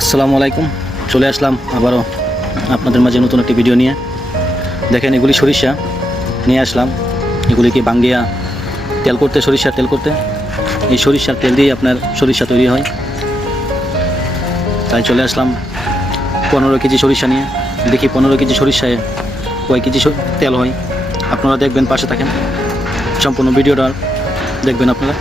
আসসালামু আলাইকুম। চলে আসলাম আবারও আপনাদের মাঝে নতুন একটি ভিডিও নিয়ে। দেখেন, এগুলি সরিষা নিয়ে আসলাম। এগুলিকে বাঙ্গিয়া তেল করতে, সরিষার তেল করতে। এই সরিষার তেল দিয়ে আপনার সরিষা তৈরি হয়। তাই চলে আসলাম 15 কেজি সরিষা নিয়ে। দেখি 15 কেজি সরিষায় কয় কেজি তেল হয়। আপনারা দেখবেন, পাশে থাকেন, সম্পূর্ণ ভিডিওটা দেখবেন আপনারা।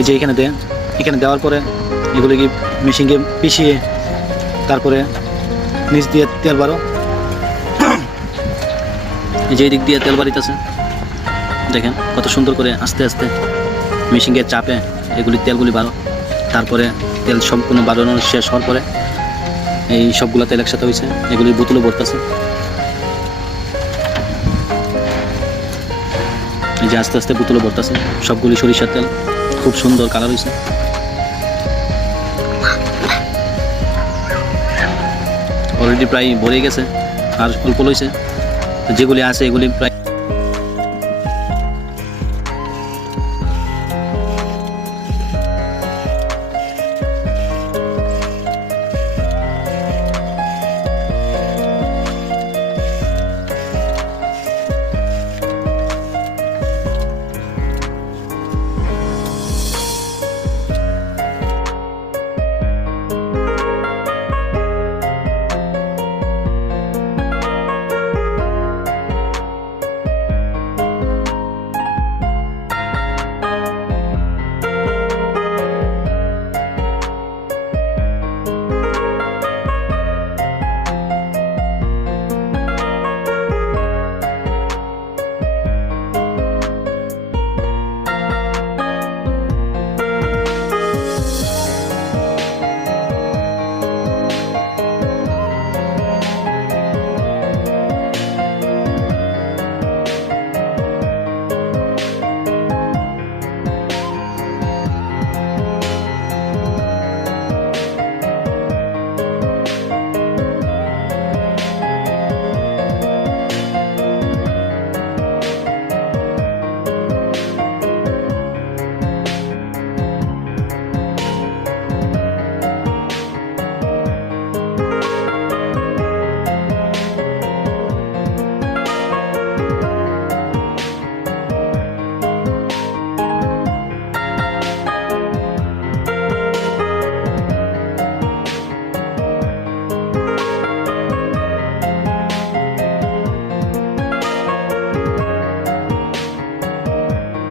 এই যে এখানে দেওয়ার পরে এগুলিকে মেশিনকে পিষিয়ে তারপরে নিচ দিয়ে তেল বারো। এই যে এই দিক দিয়ে তেল বাড়িতেছে, দেখেন কত সুন্দর করে আস্তে আস্তে মেশিনকে চাপে এগুলি তেলগুলি বারো। তারপরে তেল সম্পূর্ণ বাড়ানো শেষ হওয়ার পরে এই সবগুলো তেল একসাথে হয়েছে, এগুলির বোতলও ভরতেছে। এই যে আস্তে আস্তে বোতলও ভরতেছে, সবগুলি সরিষার তেল। খুব সুন্দর কালার হয়েছে। অলরেডি প্রায় ভরে গেছে, আর অল্প লইছে। যেগুলি আছে এগুলি প্রায়